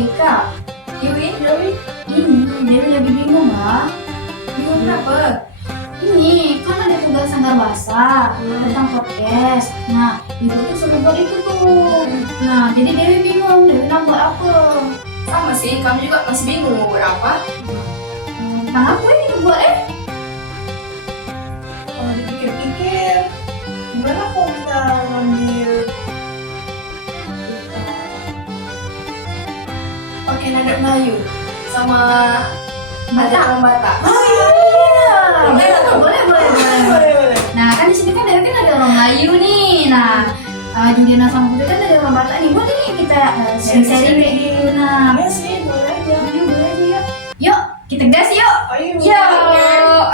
Ika. Dewi, Ini Dewi lagi bingung lah. bingung kenapa? Ini kan ada tugas sanggar bahasa tentang podcast. Nah, ibu tuh suruh buat itu tuh. Nah, jadi Dewi bingung, Dewi nak buat apa? Sama sih, kami juga masih bingung mau buat apa. Tentang apa ini buat Kalau dipikir-pikir, gimana kok kita ngambil Pakai nada Melayu sama nada orang Batak. Oh iya. Boleh. boleh. Nah, kan di sini kan Dewi kan ada orang Melayu nih. Nah, Juliana sama Putri kan ada orang Batak nih. Boleh nih kita sharing-sharing kayak gitu. Nah, Iya sih, boleh aja. yuk boleh aja yuk. Yuk, kita gas yuk. Ayo. Yuk.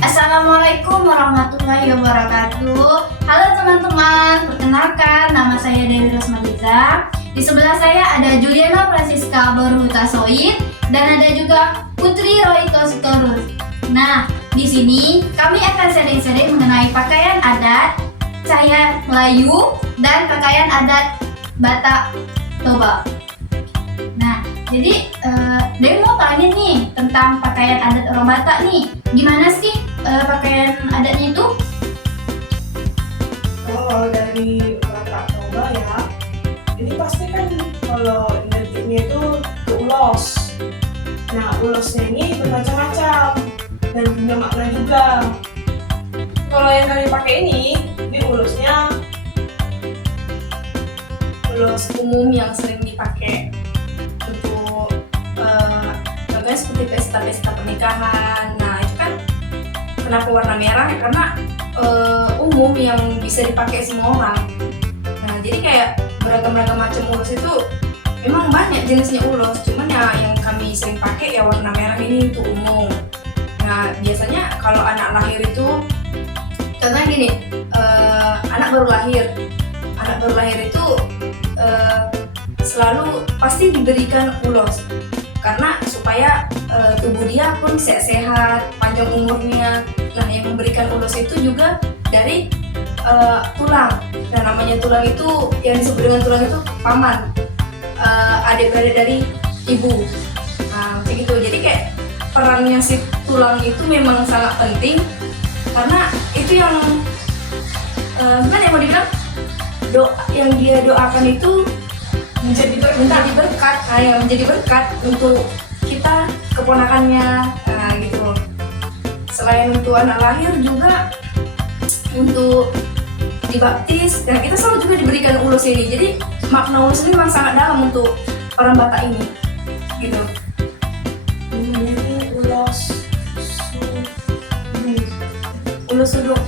Assalamualaikum warahmatullahi wabarakatuh. Halo teman-teman, perkenalkan nama saya Dewi Rosmaliza. Di sebelah saya ada Juliana Francisca Borhutasoid dan ada juga Putri Roito Sitorus. Nah, di sini kami akan sharing-sharing mengenai pakaian adat saya Melayu dan pakaian adat Batak Toba. Nah, jadi Dewi mau tanya nih tentang pakaian adat orang Batak nih. Gimana sih pakaian adatnya itu? Kalau dari Batak Toba ya, ini pasti kan kalau identiknya itu ke ulos. Nah, ulosnya ini bermacam-macam dan punya makna juga. Kalau yang kami pakai ini ulosnya Ulos umum yang sering dipakai untuk contohnya seperti pesta-pesta pernikahan. Nah itu kan kenapa warna merah? Karena umum yang bisa dipakai semua orang. Nah jadi kayak beragam-ragam macam ulos itu memang banyak jenisnya ulos. Cuman ya yang kami sering pakai ya warna merah ini untuk umum. Nah biasanya kalau anak lahir itu contohnya gini, anak baru lahir itu selalu pasti diberikan ulos karena supaya tubuh dia pun sehat, panjang umurnya. Nah yang memberikan ulos itu juga dari tulang. Dan namanya tulang itu yang disebut dengan tulang itu paman, adik-beradik dari ibu. Nah kayak gitu. Jadi kayak perannya si tulang itu memang sangat penting karena itu yang gimana ya mau dibilang, yang dia doakan itu menjadi berkat, menjadi berkat untuk kita keponakannya, gitu. Selain untuk anak lahir juga untuk dibaptis, dan kita selalu juga diberikan ulos ini. Jadi makna ulos ini memang sangat dalam untuk orang Batak ini, gitu. ini Ulos suduk.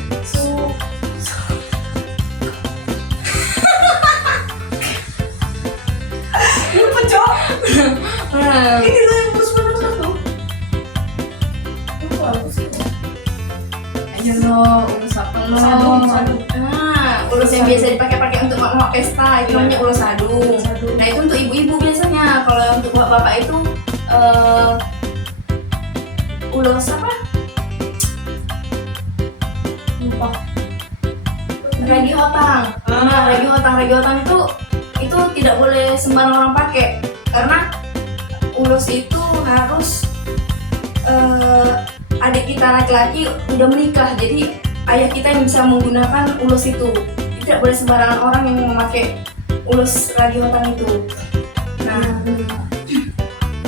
Nah, Ini loh yang ulus satu. Itu apa sih? Ayo lo, urus apa lo? Sadung. Ulos yang biasa dipakai untuk mak-mak pesta itu namanya ulos sadung. Nah itu untuk ibu-ibu biasanya. Kalau untuk bapak-bapak itu ulos apa? Lupa. Ragi otang. Nah ragi otang itu tidak boleh sembarang orang pakai karena ulos itu harus adik kita laki-laki udah menikah, jadi ayah kita yang bisa menggunakan ulos itu. Tidak boleh sembarangan orang yang memakai ulos radiotan itu. Nah,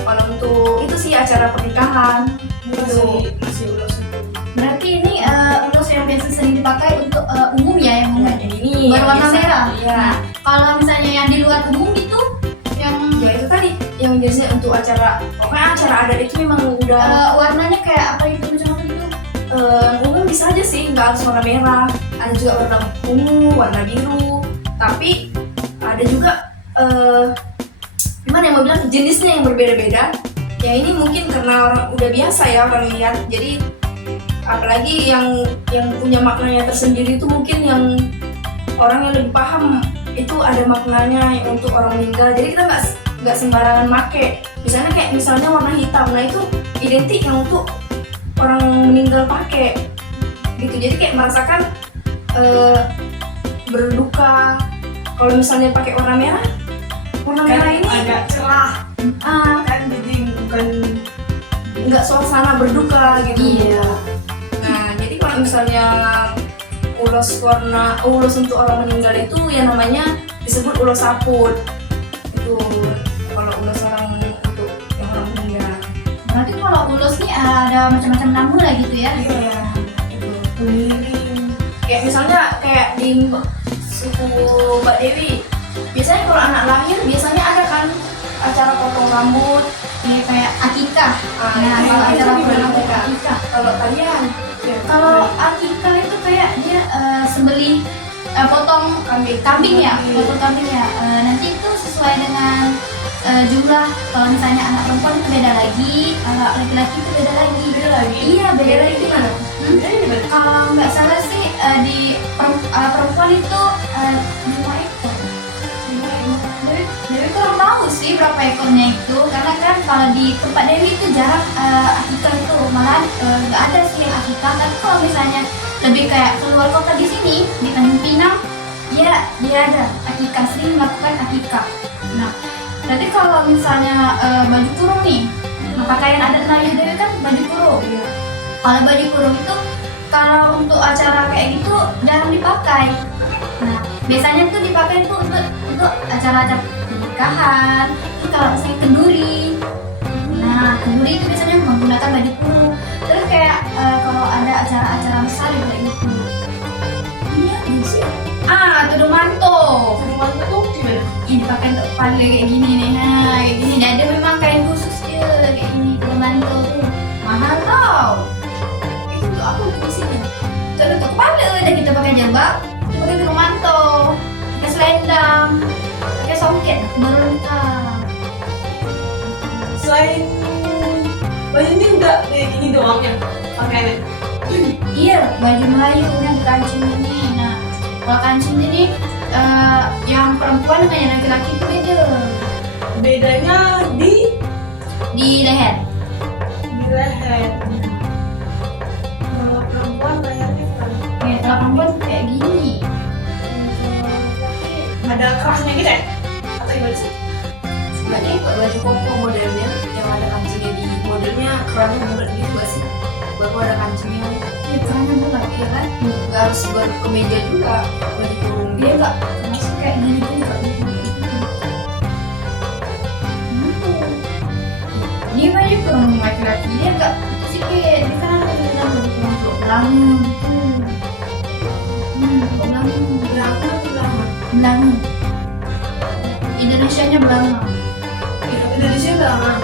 kalau untuk itu sih acara pernikahan itu. Masih ulus itu. Berarti ini ulos yang biasa sering dipakai untuk umum ya, yang umum. Nah, ini Berwarna biasa. merah. Iya. Nah, kalau misalnya yang di luar umum itu yang Ya itu tadi yang biasanya untuk acara, pokoknya acara adat itu memang udah warnanya kayak apa itu macam apa gitu? umum bisa aja sih, nggak harus warna merah. Ada juga warna ungu, warna biru. Tapi ada juga gimana ya mau bilang, jenisnya yang berbeda-beda. Ya ini mungkin karena orang udah biasa ya orang lihat. Jadi apalagi yang punya maknanya tersendiri itu mungkin yang orang yang lebih paham itu ada maknanya untuk orang meninggal. Jadi kita nggak sembarangan make. Misalnya warna hitam, nah itu identik yang untuk orang meninggal pakai gitu. Jadi kayak merasakan berduka. Kalau misalnya pakai warna merah Kan ini agak cerah, kan jadi bukan nggak suasana berduka gitu. Iya. Nah, jadi kalau misalnya ulos untuk orang meninggal itu ya namanya disebut ulos saput. Itu kalau ulos orang untuk yang orang meninggal. Berarti kalau ulos nih ada macam-macam nama lah gitu ya? Iya, itu. pengiring. Kayak misalnya kayak di suku Mbak Dewi, biasanya kalau anak lahir biasanya ada kan acara potong rambut. Iya, kayak akikah. Ah, Nah, itu kalau acara gimana, potong Kak? akikah. Kalau kalian Kalau akikah itu kayak dia sembelih potong kambing ya, potong kambing ya. Nanti itu sesuai dengan jumlah. Kalau misalnya anak perempuan itu beda lagi, kalau laki-laki itu beda lagi. Beda lagi? Iya, beda lagi. gimana? Bedanya di mana? Kalau nggak salah sih di perempuan itu 5 ekor. Dewi kurang tahu sih berapa ekornya itu, karena kan kalau di tempat Dewi itu jarang akikah itu, malah nggak ada sih yang akikah. Tapi kalau misalnya lebih kayak keluar kota di sini di Tanjung Pinang, ya dia ada akikah, sering melakukan akikah. Nah, berarti kalau misalnya baju kurung nih, nah, pakaian adat Melayu Dewi kan baju kurung. Iya. Kalau baju kurung itu kalau untuk acara kayak gitu jarang dipakai. Nah, biasanya tuh dipakai tuh untuk acara-acara pernikahan. Terus kalau misalnya kenduri, nah kenduri itu biasanya menggunakan baju kurung. Terus kayak kalau ada acara-acara besar ya kayak gitu. Iya sih. Tudung manto. Kedua tuh gimana? Ini dipakai untuk kepala kayak gini nih, nah kayak gini. Nah, ada memang kain khusus dia kayak gini. Tudung manto tuh mahal tau. Itu untuk apa fungsinya? Untuk kepala udah kita pakai jambak, kita pakai tudung manto, pakai selendang, pakai songket, baru lengkap. Selain baju ini udah kayak gini doang ya pakaiannya. Iya, baju Melayu yang kancing ini. Nah, kalau kancing ini yang perempuan dengan yang laki-laki itu beda. Bedanya di Leher. leher. Kalau perempuan lehernya kan Kalau perempuan kayak gini. ada kerahnya gitu ya? Atau gimana sih? Sebenarnya kayak baju koko modelnya yang ada kancingnya di modelnya kerannya bulat gitu gak sih? Baru ada kancingnya. Ya, karena bukan Iya kan? Gak harus berkemeja juga baju kurung dia dia. nggak termasuk kayak gini juga. Ini baju kurung laki-laki dia nggak itu sih kayak dia kan ada bilang baju kurung untuk belangu gitu. Belangu. Belakang atau belakang? Belangu. Indonesianya belangu. Indonesia belakang.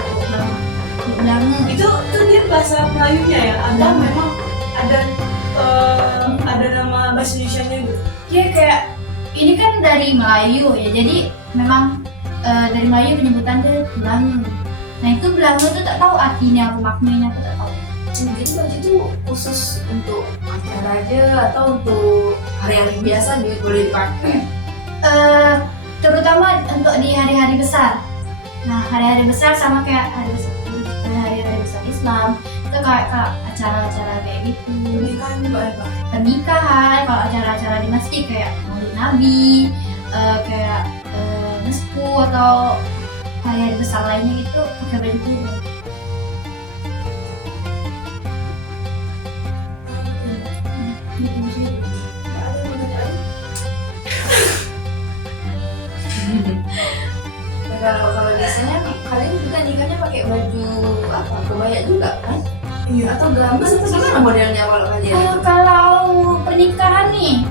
Belangu. Itu dia bahasa Melayunya ya? Atau Belakang. memang ada nama bahasa Indonesianya gitu? Dia kayak ini kan dari Melayu ya, jadi memang dari Melayu penyebutannya belangu. Nah itu belangu itu tak tahu artinya apa, maknanya aku tak tahu. Jadi baju itu khusus untuk acara aja atau untuk hari-hari biasa juga boleh dipakai. Terutama untuk di hari-hari besar. Nah hari-hari besar sama kayak hari-hari besar Islam itu kayak acara-acara kayak gitu. Pernikahan juga ya Pak? Pernikahan, kalau acara-acara di masjid kayak Maulid Nabi, kayak mesku atau hari-hari besar lainnya itu pakai baju kurung. Gitu sih. Nggak ada yang mau tanya lagi? Kalau biasanya kalian juga nikahnya pakai baju apa? Kebaya juga kan? Iya. Atau gamis atau gimana modelnya kalau kalian? Kalau pernikahan nih,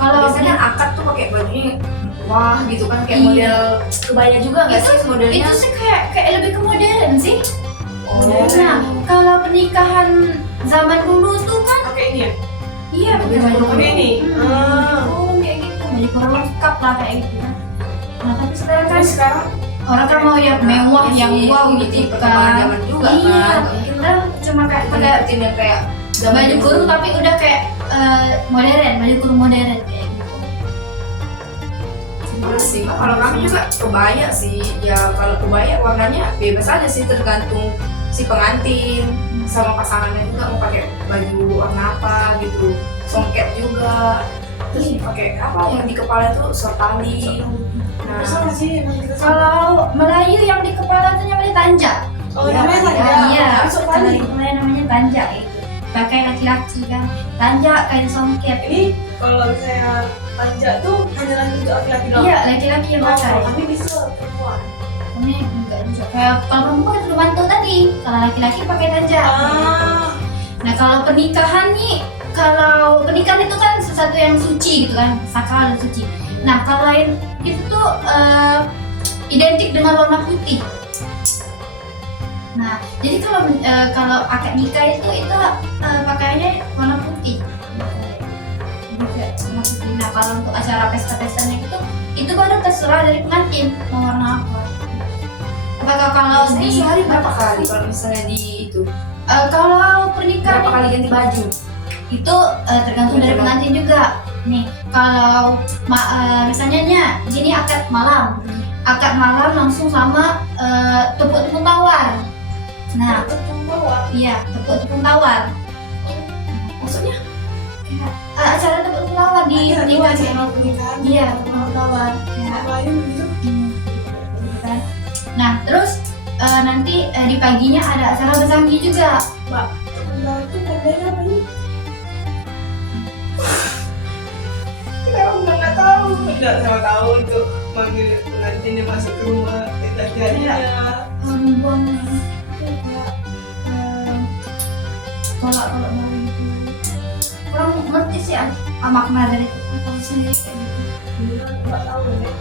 kalau Biasanya akad tuh pakai bajunya wah gitu kan kayak Iya. model kebaya juga nggak sih modelnya? itu sih kayak lebih ke modern sih. Oh. Nah, kalau pernikahan zaman dulu tuh kan Pakai ini ya? iya pakai baju Pakai ini? kurung kayak gitu, baju kurung lengkap lah kayak gitu kan. Nah, tapi sekarang kan Tapi sekarang orang kan mau yang mewah, Iya yang sih, wow ini gitu perkembangan kan. zaman juga Iya, kan. kita cuma kayak pakai Pakai yang kayak baju kurung tapi udah kayak modern, baju kurung modern kayak gitu. sebenarnya bagus sih Mbak. Kalau kami juga kebaya sih ya, kalau kebaya warnanya bebas aja sih, tergantung si pengantin sama pasangannya juga mau pakai baju warna apa gitu, songket juga, terus pakai apa yang di kepala itu sortali. Nah, Sama sih emang kita sama. Kalau Melayu yang di kepala itu namanya tanjak. Oh, Iya, namanya iya. tanda. Iya, Masuk kalau kali. di Melayu namanya tanjak itu. Pakai laki-laki kan. Tanjak kain songket. Ini kalau misalnya panja tuh hanya lagi untuk laki-laki doang. Iya, laki-laki yang Oh, pakai. kami bisa perempuan. Ini enggak bisa. Kayak kalau perempuan itu mantu tadi. Kalau laki-laki pakai tanjak. Ah, Nah, kalau pernikahan nih, kalau pernikahan itu kan sesuatu yang suci gitu kan, sakral dan suci. Nah, kalau lain itu tuh identik dengan warna putih. Nah, jadi kalau akad nikah itu pakaiannya warna putih. Jadi kayak warna putih. Nah, kalau untuk acara pesta-pestanya itu baru terserah dari pengantin mau warna apa. Apakah kalau biasanya di sehari berapa kali kalau misalnya di itu? kalau pernikahan Berapa kali ganti baju? itu tergantung dari pengantin juga. Nih, kalau misalnya di sini akad malam langsung sama tepuk tawar. Nah, untuk membawa. iya, tepuk tawar. Maksudnya? Kayak, acara tepuk tawar di Ada pernikahan. dua channel pernikahan. Iya, tepuk tawar. Kayak, Yang lain gitu. gitu kan. Nah, terus nanti di paginya ada acara bersanggi juga. Tanda itu tandanya apa ini? Kita orang nggak tahu. Nggak sama tahu untuk manggil pengantinnya masuk ke rumah. Laki-lakinya. Buang tolak mau itu kurang ngerti sih makna dari itu sendiri kayak gitu. Nggak tahu deh.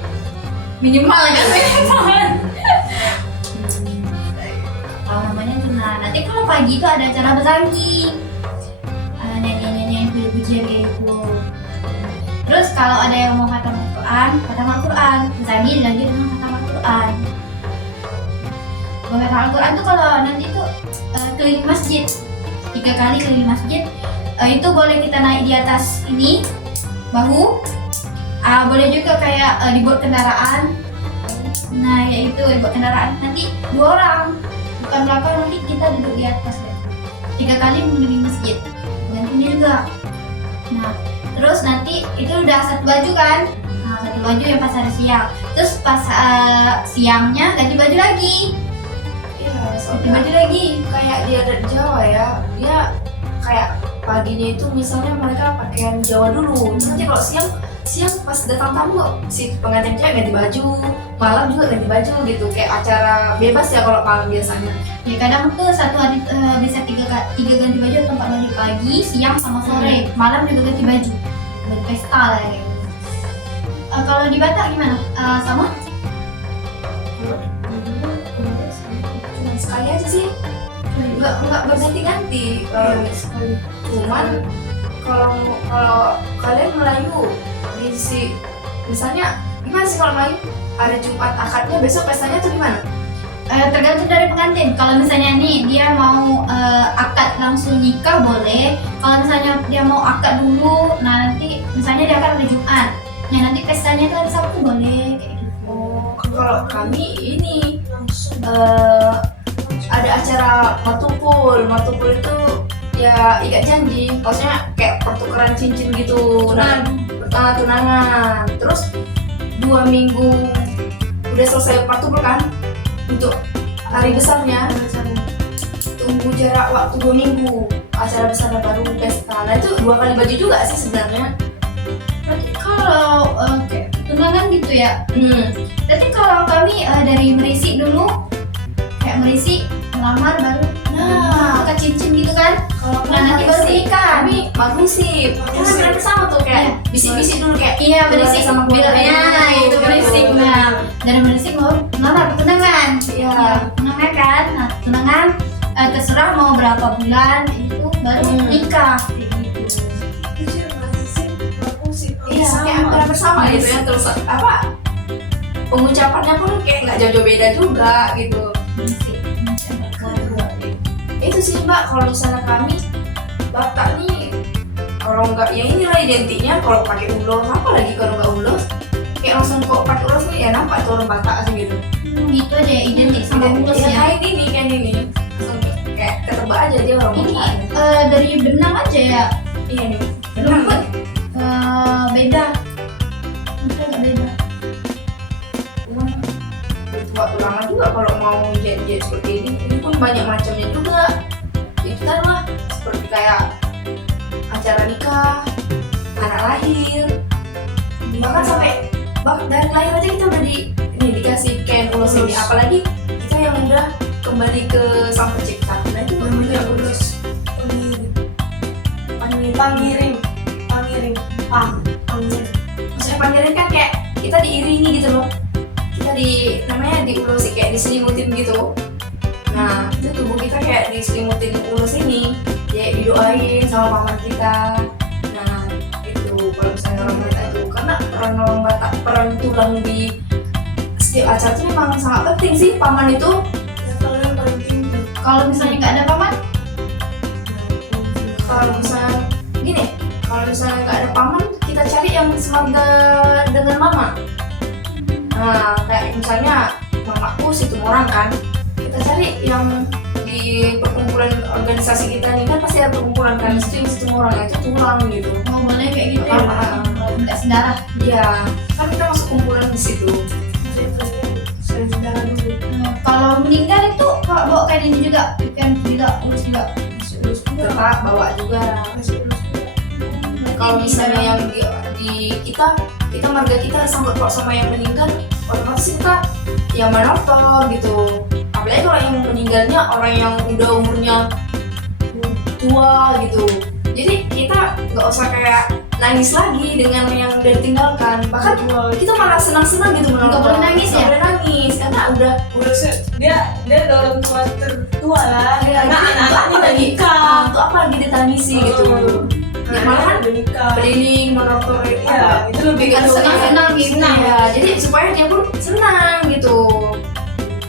Minimal ya minimal. Kalau namanya tuh nanti kalau pagi itu ada acara bersanggi, nyanyi puji-pujian kayak gitu. Terus kalau ada yang mau khatam Al-Quran, bersanggi dilanjut dengan khatam Al-Quran. Khatam Al-Quran tuh kalau nanti tuh keliling masjid 3 kali keliling masjid. Itu boleh kita naik di atas ini bahu, boleh juga kayak dibuat kendaraan. Nah, yaitu dibuat kendaraan nanti 2 orang, bukan belakang, nanti kita duduk di atas ya. 3 kali mengelilingi masjid, gantinya juga. Nah, terus nanti itu udah satu baju kan. Nah, satu baju yang pas hari siang. Terus pas siangnya ganti baju lagi. Iya, Ganti soalnya baju lagi. kayak di adat Jawa ya, dia kayak paginya itu misalnya mereka pakaian Jawa dulu, terus nanti kalau siang pas datang tamu si pengantin cewek ganti baju, malam juga ganti baju gitu, kayak acara bebas ya kalau malam biasanya. Ya kadang tuh satu hari bisa 3 ganti baju atau 4 baju pagi, siang sama sore, malam juga ganti baju pesta lah ya. Kalau di Batak gimana? Sama? Cuma sekali aja sih, nggak berganti-ganti. Cuman kalau kalian Melayu di misalnya gimana sih kalau Melayu hari Jumat akadnya besok pestanya tuh gimana? Tergantung dari pengantin. Kalau misalnya nih dia mau akad langsung nikah boleh. Kalau misalnya dia mau akad dulu, nah nanti misalnya dia akan hari Jumat, ya nanti pestanya itu hari Sabtu boleh kayak gitu. Oh, kalau kami ini Langsung. ada acara matupul itu ya ikat janji, maksudnya kayak pertukaran cincin gitu. Nah, tunangan. Terus 2 minggu udah selesai matupul kan, untuk hari besarnya tunggu jarak waktu 2 minggu acara besarnya baru pesta. Nah itu 2 kali baju juga sih sebenarnya. Berarti kalau kayak tunangan gitu ya. Berarti kalau kami dari merisik dulu, kayak merisik melamar baru buka cincin gitu kan. Kalau Nah, nanti baru nikah. kami magusip. Kan hampir sama tuh kayak bisik-bisik dulu kayak Iya, berisik sama bilangnya keluarga itu berisik. Nah, dari berisik mau melamar tunangan. Iya. Tunangan kan. Nah, tunangan terserah mau berapa bulan itu baru nikah kayak gitu. Iya, kayak hampir sama gitu ya. Terus apa? Pengucapannya pun kayak nggak jauh-jauh beda juga gitu. Itu sih Mbak, kalau misalnya kami Batak nih, kalau nggak ya inilah identiknya kalau pakai ulos, apa lagi kalau nggak ulos kayak langsung kok pakai ulos nih ya nampak tuh orang Batak sih gitu. Gitu aja ya, identik sama ulos ya. Kayak ini langsung kayak ketebak aja dia orang Ini Batak. dari benang aja ya. Iya nih. Rumput beda. Mungkin agak beda. Butuh waktu lama juga kalau mau jahit seperti ini. Ini pun banyak macamnya juga. Itu kan lah seperti kayak acara nikah, anak lahir, bahkan sampai dari lahir aja kita udah dikasih kain ulos ini. Apalagi kita yang udah kembali ke sang pencipta. Nah itu namanya benar-benar ulos pangiring. Maksudnya pangeran kan kayak kita diiringi gitu loh. Kita namanya diulosi kayak diselimutin gitu. Nah itu tubuh kita kayak diselimutin ulos ini, ya didoain sama paman kita. Nah itu kalau misalnya orang Batak itu, karena peran orang Batak, peran tulang di setiap acara itu memang sangat penting sih. Paman itu Kalau yang paling tinggi. Kalau misalnya nggak ada paman, kalau misalnya gini, kalau misalnya nggak ada paman, kita cari yang semarga dengan mama. Nah kayak misalnya mamaku situ orang kan, kita cari yang di perkumpulan organisasi kita nih kan pasti ada perkumpulan kan, situ orang itu tulang gitu. mau boleh kayak gitu ya. Kalau nggak sedarah. Iya, kan kita masuk kumpulan di situ. Saya saudara dulu. Kalau meninggal itu kalau bawa kain ini juga, kan juga urus juga. Urus juga. Tetap bawa juga. Masih urus juga. Kalau misalnya yang di kita marga kita sangkut paut sama yang meninggal, otomatis kita yang menonton gitu. Apalagi kalau yang meninggalnya orang yang udah umurnya tua gitu. Jadi kita nggak usah kayak nangis lagi dengan yang udah ditinggalkan. Bahkan kita malah senang-senang gitu menonton. Nggak boleh nangis ya? Nggak boleh nangis karena udah dia dalam tua tertua lah. ya, Karena anak-anaknya udah nikah. Untuk apa lagi ditangisi gitu. Ya, malahan udah nikah. keliling menonton Iya, itu lebih bikin ke senang-senang gitu. Senang ya. Jadi supaya dia pun senang gitu.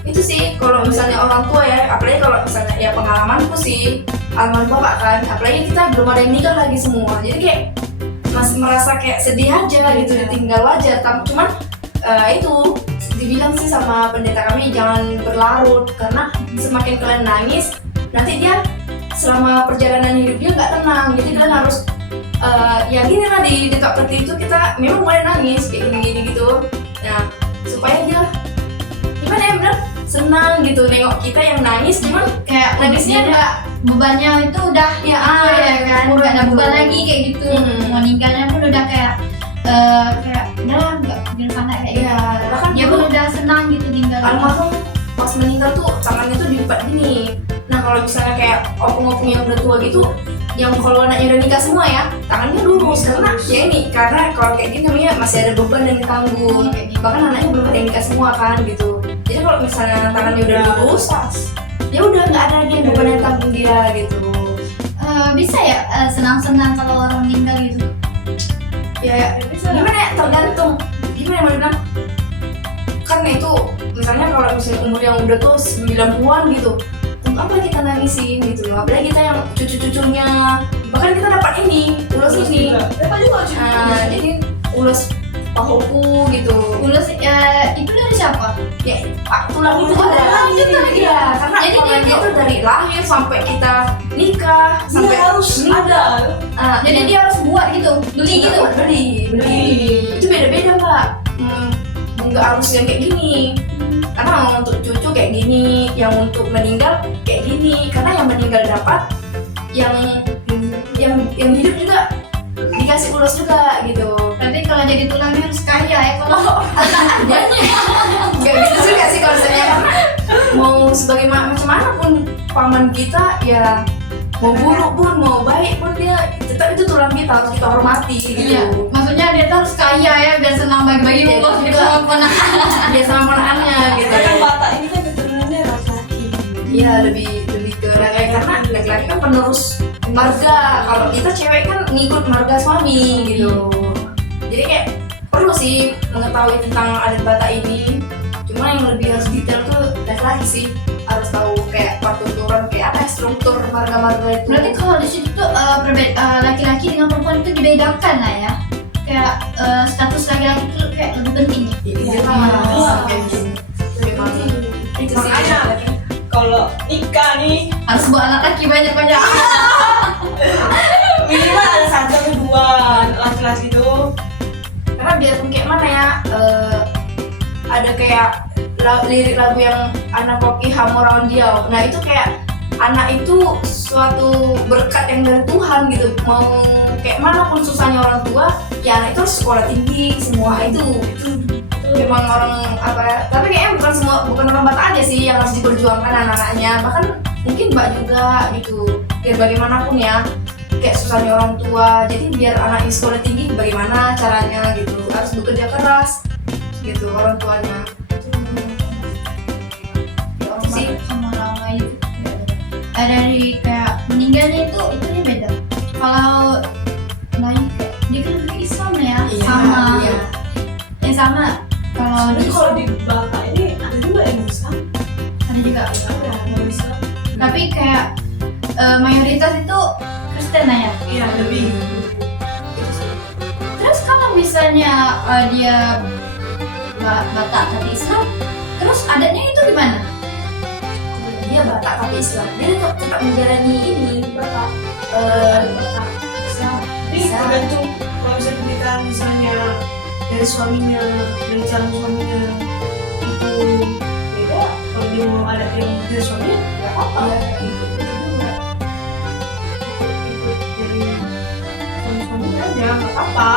Itu sih kalau misalnya orang tua ya, apalagi kalau misalnya ya pengalamanku sih, almarhum bapak kan, apalagi kita belum ada yang nikah lagi semua. Jadi kayak masih merasa kayak sedih aja gitu, ditinggal aja. Cuman itu dibilang sih sama pendeta kami jangan berlarut, karena semakin kalian nangis nanti dia selama perjalanan hidup dia nggak tenang. Jadi kalian harus ya gini lah, di dekat peti itu kita memang boleh nangis kayak gini gitu. Nah supaya dia gimana ya, bener senang gitu nengok kita yang nangis, cuman Kayak nangisnya nggak bebannya itu udah ya kan, nggak ada beban lagi kayak gitu. Mau ninggalnya pun udah kayak udah nggak sana kayak gitu. ya bahkan Dia pun udah senang gitu tinggal. almarhum pas meninggal tuh tangannya tuh dilipat gini. Nah kalau misalnya kayak opung-opung yang udah tua gitu, yang kalau anaknya udah nikah semua ya, tangannya lurus karena ya ini, karena kalau kayak gini namanya masih ada beban yang ditanggung. Bahkan anaknya belum ada yang nikah semua kan gitu. Jadi kalau misalnya tangannya udah lurus, ya udah nggak ada lagi yang beban yang tanggung dia gitu. Bisa ya senang-senang kalau orang meninggal gitu. Ya gimana ya, tergantung gimana mau bilang. Karena itu misalnya kalau misalnya umur yang udah tuh 90-an gitu, untuk apa kita nangisin gitu loh. Apalagi kita yang cucu-cucunya, bahkan kita dapat ini ulos ini. Dapat juga cucu. Nah jadi ulos pahoku gitu. Ulos itu dari siapa? Ya pak tulang itu Oh, ada tulang itu lagi ya? karena Jadi jadi dia tuh dari lahir sampai kita nikah Dia sampai harus ada. Jadi dia harus buat gitu, beli gitu. beli itu beda-beda mbak. Nggak harus yang kayak gini, karena untuk cucu kayak gini, yang untuk meninggal kayak gini. Karena yang meninggal dapat, yang hidup juga dikasih ulos juga gitu. Berarti kalau jadi tulangnya harus kaya ya kalau Nggak gitu juga sih kalau misalnya, karena mau sebagai macam mana pun paman kita ya, mau buruk pun mau baik pun dia tetap itu tulang kita, harus kita hormati gitu. Iya, maksudnya dia tuh harus kaya ya biar senang bagi-bagi Iya, ulos gitu juga. sama ponakan. Dia sama ponakannya gitu. Kan Batak ini kan keturunannya laki-laki. Iya lebih ke laki-laki, karena laki-laki kan penerus marga. Kalau kita cewek kan ngikut marga suami gitu. Jadi kayak perlu sih mengetahui tentang adat Batak ini. Cuma yang lebih harus detail tuh laki-laki sih, harus tahu kayak pertuturan kayak apa ya, struktur marga-marga itu. Berarti kalau di situ tuh laki-laki dengan perempuan itu dibedakan lah ya. kayak status laki-laki itu kayak lebih penting ya. Iya, Iya. kayak gini. Memang itu sih Makanya kalau nikah nih Harus bawa anak laki banyak-banyak. minimal ada satu atau dua laki-laki itu. karena biarpun kayak mana ya, ada kayak lirik lagu yang anak koki Hamurawan Diau. Nah itu kayak anak itu suatu berkat yang dari Tuhan gitu. Mau kayak mana pun susahnya orang tua, ya anak itu harus sekolah tinggi semua itu memang orang apa ya, tapi kayaknya bukan orang Batak aja sih yang harus diperjuangkan anak-anaknya, bahkan mungkin Mbak juga gitu. Biar bagaimanapun ya, kayak susahnya orang tua, jadi biar anaknya sekolah tinggi bagaimana caranya gitu, harus bekerja keras gitu orang tuanya. Itu sih sama orang lain. Dari kayak meninggalnya itu nya beda. Kalau lain kayak dia kan lebih Islam ya, Iya, sama. iya. Yang sama kalau Jadi di kalau di Batak ini ada juga yang Islam, ada juga. ada yang Islam. Tapi kayak mayoritas itu Kristen lah ya. Iya lebih. Itu sih. Terus kalau misalnya dia Batak tapi Islam, terus adatnya itu gimana? Dia Batak tapi Islam, dia tetap menjalani ini Batak, Batak Islam. Tapi Bisa. tergantung kalau bisa pernikahan misalnya dari suaminya, dari calon suaminya itu beda. Kalau dia mau ada yang dari suaminya nggak apa-apa. Iya, itu juga. Ikut dari suaminya aja nggak apa-apa.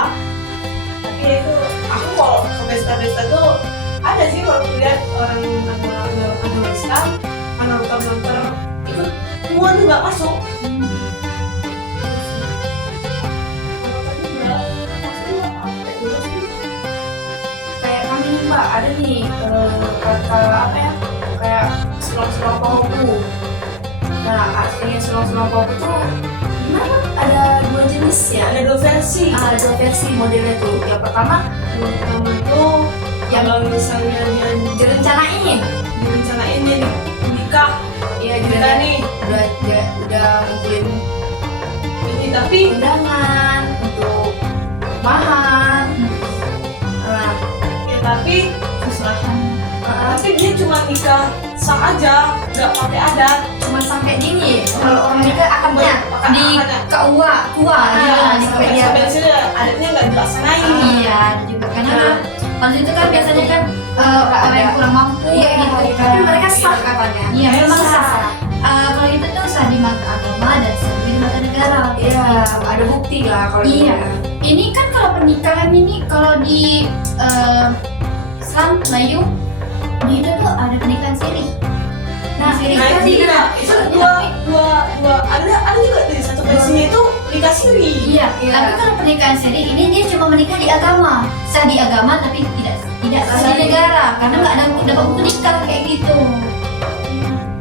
Tapi ya itu aku kalau ke pesta-pesta tuh ada sih kalau lihat orang agama Islam, kantor ikut semua tuh nggak masuk. Kayak kami nih Mbak, ada nih kata apa ya, kayak selang-selang pahoku. Nah artinya selang-selang pahoku tuh gimana? Ada dua jenis ya, Ada dua versi. ada dua versi modelnya tuh. Yang pertama Yang pertama itu yang kalau misalnya dia direncanain, direncanain dia nikah, ya nikah juga nih udah mungkin ini tapi undangan untuk mahar. Nah, ya tapi uh, dia cuma nikah sah aja, nggak pakai adat. cuma sampai gini kalau orang nikah akadnya Di KUA, di sampai dia. sampai sini adatnya nggak dilaksanain. Iya, ada juga karena kalau itu kan biasanya kan orang yang kurang mampu Iya, gitu. tapi mereka sah katanya. Iya, memang Sah. sah. Kalau itu tuh sah di mata agama dan sah di mata negara. Iya, ada bukti lah kalau Iya. gitu. Ini kan kalau pernikahan ini kalau di Islam Melayu di itu tuh ada pernikahan siri. Nah, siri Nah kan itu juga itu dua ada juga di satu versinya itu nikah siri. Iya, Iya. tapi kalau pernikahan siri ini dia cuma menikah di agama, sah di agama tapi tidak sah di negara karena nggak ada dapat buku nikah kayak gitu.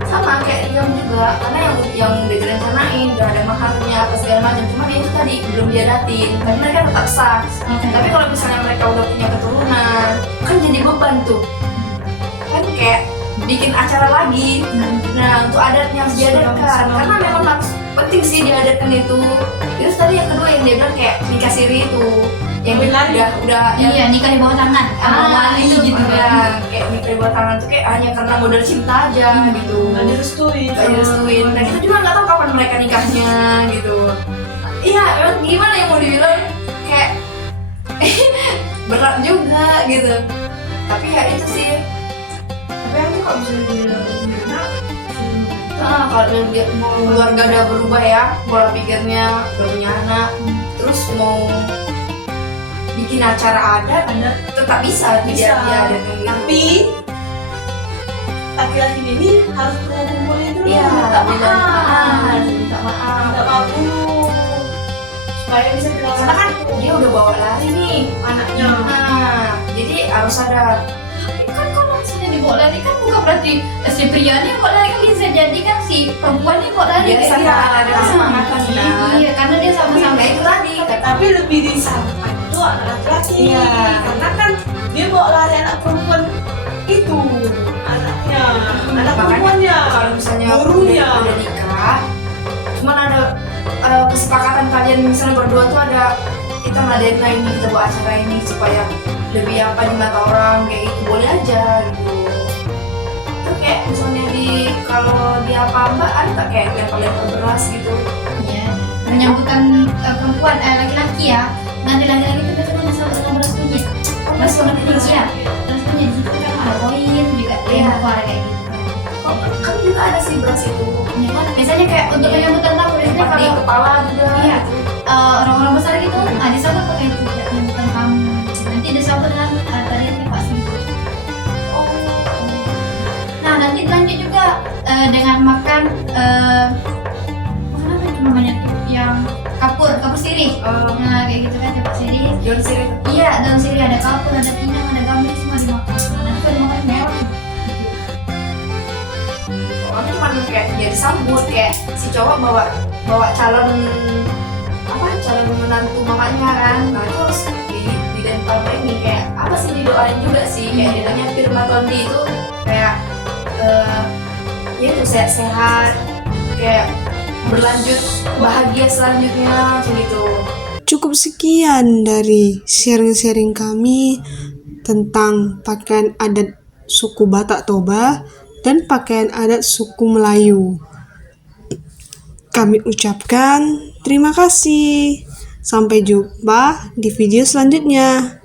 Sama kayak Riam juga, karena yang udah direncanain, udah ada maharnya apa segala macam, cuma dia itu tadi belum diadatin, tapi mereka tetap sah. Tapi kalau misalnya mereka udah punya keturunan, kan jadi beban tuh, kan kayak bikin acara lagi. Nah untuk adatnya harus diadakan, karena memang harus penting sih diadakan itu. Terus tadi yang kedua yang dia bilang kayak nikah siri itu, yang udah Iya, nikah di bawah tangan, sama wali itu gitu ya, kan. kayak nikah di bawah tangan tuh kayak hanya karena modal cinta aja gitu. Nggak direstuin. Gak direstuin, dan kita juga nggak tahu kapan mereka nikahnya gitu. Iya, emang gimana yang mau dibilang kayak berat juga gitu. Tapi ya itu sih. Tapi aku kalau misalnya dia punya anak, Kalau dia mau keluarga udah berubah ya, pola pikirnya udah punya anak, terus mau bikin acara adat, tetap bisa Bisa. diadakan gitu. tapi laki-laki ini harus kumpulin dulu. Iya, minta beda maaf. minta maaf. Minta maaf dulu supaya bisa Karena kan dia udah bawa lari nih anaknya. Nah, jadi harus ada. Kan kalau misalnya dibawa lari kan bukan berarti si pria nih bawa lari, kan bisa jadi kan si perempuan nih bawa lari Biasa kayak kan, gitu. ada kesepakatan kan. Iya, karena dia sama-sama Nah, itu tadi Tapi lebih disampaikan itu anak laki-laki. Iya. Karena kan dia bawa lari anak perempuan itu anaknya, anak Makanya perempuannya. kalau misalnya Gurunya. udah nikah, cuman ada kesepakatan kalian misalnya berdua tuh ada kita ngadain ini, kita buat acara ini supaya lebih apa di mata orang kayak gitu, boleh aja gitu. Terus kayak misalnya kalau di apa ada nggak kayak lempar beras gitu? Iya, menyambutkan perempuan laki-laki ya. Nanti laki-laki itu biasanya disambut beras kunyit. Beras kunyit ya. Beras kunyit di situ kan ada koin juga lempar kayak gitu. Oh, kan juga ada sih beras itu. Ya kan? Biasanya kayak untuk menyambutkan tamu biasanya Lempar di kalau kepala juga. iya orang-orang besar gitu, disambut pakai itu ya, menyambutkan tamu. Nanti disambut dengan tarian Pak Simbo. Oh. Nah nanti lanjut juga dengan makan apa namanya tuh yang kapur sirih. Nah kayak gitu kan kapur sirih. Daun sirih. Iya, daun sirih ada kapur, ada pinang, ada gambir, semua dimakan. Nah, nanti kalau dimakan mewah. Orang cuma kayak dia disambut kayak si cowok bawa calon menantu mamanya kan. Nah itu harus di dental ini kayak apa sih, didoain juga sih kayak ditanya firman Tondi itu kayak ya itu sehat-sehat, kayak berlanjut bahagia selanjutnya gitu. Cukup sekian dari sharing-sharing kami tentang pakaian adat suku Batak Toba dan pakaian adat suku Melayu. Kami ucapkan terima kasih. Sampai jumpa di video selanjutnya.